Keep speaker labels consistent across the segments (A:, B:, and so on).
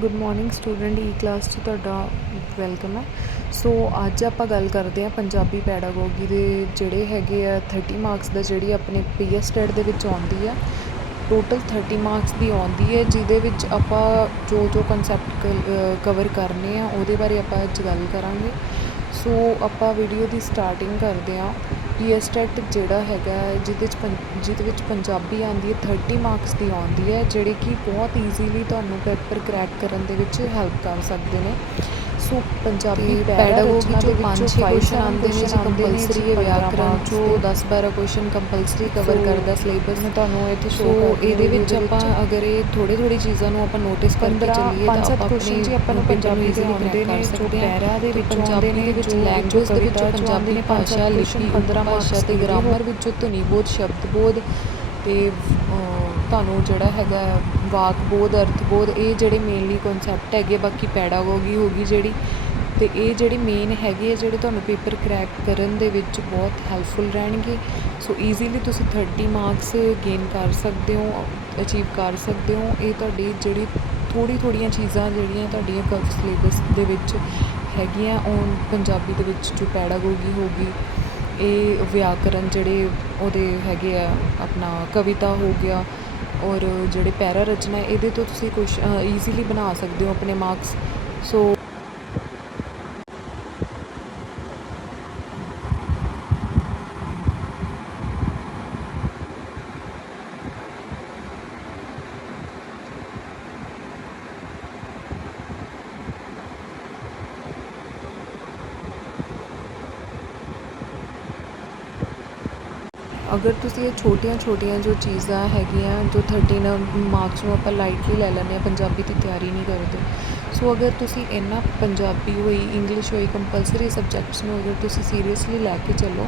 A: Good morning student ਈ class 'ਚ ਤੁਹਾਡਾ ਵੈਲਕਮ ਹੈ। ਸੋ ਅੱਜ ਆਪਾਂ ਗੱਲ ਕਰਦੇ ਹਾਂ ਪੰਜਾਬੀ ਪੈਡਾਗੋਗੀ ਦੇ ਜਿਹੜੇ ਹੈਗੇ ਆ 30 ਮਾਰਕਸ ਦਾ ਜਿਹੜੀ ਆਪਣੇ ਪੀਐਸ ਟੈਟ ਦੇ ਵਿੱਚ ਆਉਂਦੀ ਆ। ਟੋਟਲ 30 ਮਾਰਕਸ ਦੀ ਆਉਂਦੀ ਹੈ, ਜਿਹਦੇ ਵਿੱਚ ਆਪਾਂ ਜੋ ਜੋ ਕਨਸੈਪਟ ਕਵਰ ਕਰਨੇ ਆ, ਉਹਦੇ ਬਾਰੇ ਆਪਾਂ ਅੱਜ ਗੱਲ ਕਰਾਂਗੇ। ਸੋ ਆਪਾਂ ਵੀਡੀਓ ਦੀ ਸਟਾਰਟਿੰਗ ਕਰਦੇ ਹਾਂ। ਪੀਐਸ ਟੈਟ ਜਿਹੜਾ ਹੈਗਾ ਜਿਹਦੇ 'ਚ ਪੰ, ਜਿਹਦੇ ਵਿੱਚ ਪੰਜਾਬੀ ਆਉਂਦੀ ਹੈ 30 ਮਾਰਕਸ ਦੀ ਆਉਂਦੀ ਹੈ, ਜਿਹੜੇ ਕਿ ਬਹੁਤ ਈਜ਼ੀਲੀ ਤੁਹਾਨੂੰ ਪੇਪਰ ਕਰੈਕ ਕਰਨ ਦੇ ਵਿੱਚ ਹੈਲਪ ਕਰ ਸਕਦੇ ਨੇ। ਸੋ ਪੰਜਾਬੀ ਪੈਡਾਗੋਗੀ ਚੋਂ ਪੰਜ ਛੇ ਕੁਐਸਚਨ ਆਉਂਦੇ ਨੇ ਜੀ ਕੰਪਲਸਰੀ ਹੈ ਵਿਆਕਰਣ ਚੋਂ 10 12 ਕੁਐਸਚਨ ਕੰਪਲਸਰੀ ਕਵਰ ਕਰਦਾ ਸਿਲੇਬਸ
B: ਮੈਂ ਤੁਹਾਨੂੰ ਇੱਥੇ
A: ਸੋ
B: ਹਾਂ
A: ਇਹਦੇ ਵਿੱਚ ਆਪਾਂ ਅਗਰ ਇਹ ਥੋੜੀ ਥੋੜੀ ਚੀਜ਼ਾਂ ਨੂੰ ਆਪਾਂ ਨੋਟਿਸ ਕਰਕੇ ਚੱਲੀਏ ਤਾਂ ਆਪਾਂ ਆਪਣੇ
B: ਜੀ ਆਪਾਂ ਨੂੰ ਪੰਜਾਬੀ ਦੇ ਆਉਂਦੇ ਨੇ,
A: ਕਰ
B: ਜੋ। ਪੈਰਾ ਦੇ ਵਿੱਚ ਆਉਂਦੇ ਨੇ,
A: ਵਿੱਚ ਲੈਂਗੁਏਜ ਦੇ ਵਿੱਚ ਪੰਜਾਬੀ
B: ਨੇ,
A: ਭਾਸ਼ਾ ਲਿਖੀ
B: ਪੰਦਰਾਂ
A: ਭਾਸ਼ਾ
B: marks
A: ਤੇ ਗ੍ਰਾਮਰ ਵਿੱਚੋਂ ਧੁਨੀ ਬੋਧ ਸ਼ਬਦ ਬੋਧ ਤੇ ਤੁਹਾਨੂੰ ਜਿਹੜਾ ਹੈਗਾ ਵਾਕ ਬੋਧ, ਅਰਥ ਬੋਧ, ਇਹ ਜਿਹੜੇ ਮੇਨਲੀ ਕਨਸੈਪਟ ਹੈਗੇ ਬਾਕੀ ਪੈਡਾਗੋਗੀ ਹੋ ਗਈ ਜਿਹੜੀ, ਤੇ ਇਹ ਜਿਹੜੇ ਮੇਨ ਹੈਗੇ ਆ, ਜਿਹੜੇ ਤੁਹਾਨੂੰ ਪੇਪਰ ਕਰੈਕ ਕਰਨ ਦੇ ਵਿੱਚ ਬਹੁਤ ਹੈਲਪਫੁਲ ਰਹਿਣਗੇ। ਸੋ ਈਜ਼ੀਲੀ ਤੁਸੀਂ 30 ਮਾਰਕਸ ਗੇਨ ਕਰ ਸਕਦੇ ਹੋ ਅਚੀਵ ਕਰ ਸਕਦੇ ਹੋ। ਇਹ ਤੁਹਾਡੀ ਜਿਹੜੀ ਥੋੜੀ ਥੋੜੀਆਂ ਚੀਜ਼ਾਂ ਜਿਹੜੀਆਂ ਤੁਹਾਡੀਆਂ ਕਵ ਸਿਲੇਬਸ ਦੇ ਵਿੱਚ ਹੈਗੀਆਂ, ਉਹ ਪੰਜਾਬੀ ਦੇ ਵਿੱਚ ਜੋ ਪੈਡਾਗੋਗੀ ਹੋ ਗਈ, ਇਹ ਵਿਆਕਰਨ ਜਿਹੜੇ ਉਹਦੇ ਹੈਗੇ ਆ, ਆਪਣਾ ਕਵਿਤਾ ਹੋ ਗਿਆ ਔਰ ਜਿਹੜੇ ਪੈਰਾ ਰਚਨਾ ਇਹਦੇ ਤੋਂ ਤੁਸੀਂ ਕੁਛ ਈਜ਼ੀਲੀ ਬਣਾ ਸਕਦੇ ਹੋ ਆਪਣੇ ਮਾਰਕਸ ਸੋ ਅਗਰ ਤੁਸੀਂ ਇਹ ਛੋਟੀਆਂ-ਛੋਟੀਆਂ ਜੋ ਚੀਜ਼ਾਂ ਹੈਗੀਆਂ, ਜੋ 13 ਮਾਰਕਸ ਨੂੰ ਆਪਾਂ ਲਾਈਟਲੀ ਲੈ ਲੈਂਦੇ ਹਾਂ, ਪੰਜਾਬੀ ਦੀ ਤਿਆਰੀ ਨਹੀਂ ਕਰਦੇ। ਸੋ ਅਗਰ ਤੁਸੀਂ ਇਹਨਾਂ ਪੰਜਾਬੀ ਹੋਈ ਇੰਗਲਿਸ਼ ਹੋਈ ਕੰਪਲਸਰੀ ਸਬਜੈਕਟਸ ਨੂੰ ਅਗਰ ਤੁਸੀਂ ਸੀਰੀਅਸਲੀ ਲੈ ਕੇ ਚੱਲੋ,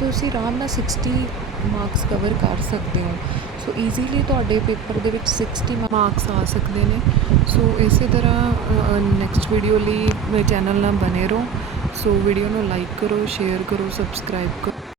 A: ਤੁਸੀਂ ਆਰਾਮ ਨਾਲ 60 ਮਾਰਕਸ ਕਵਰ ਕਰ ਸਕਦੇ ਹੋ। ਸੋ ਈਜ਼ੀਲੀ ਤੁਹਾਡੇ ਪੇਪਰ ਦੇ ਵਿੱਚ 60 ਮਾਰਕਸ ਆ ਸਕਦੇ ਨੇ। ਸੋ ਇਸੇ ਤਰ੍ਹਾਂ ਨੈਕਸਟ ਵੀਡੀਓ ਲਈ ਮੇਰੇ ਚੈਨਲ ਨਾਲ ਬਨੇ ਰਹੋ। ਸੋ ਵੀਡੀਓ ਨੂੰ ਲਾਈਕ ਕਰੋ ਸ਼ੇਅਰ ਕਰੋ ਸਬਸਕ੍ਰਾਈਬ ਕਰੋ।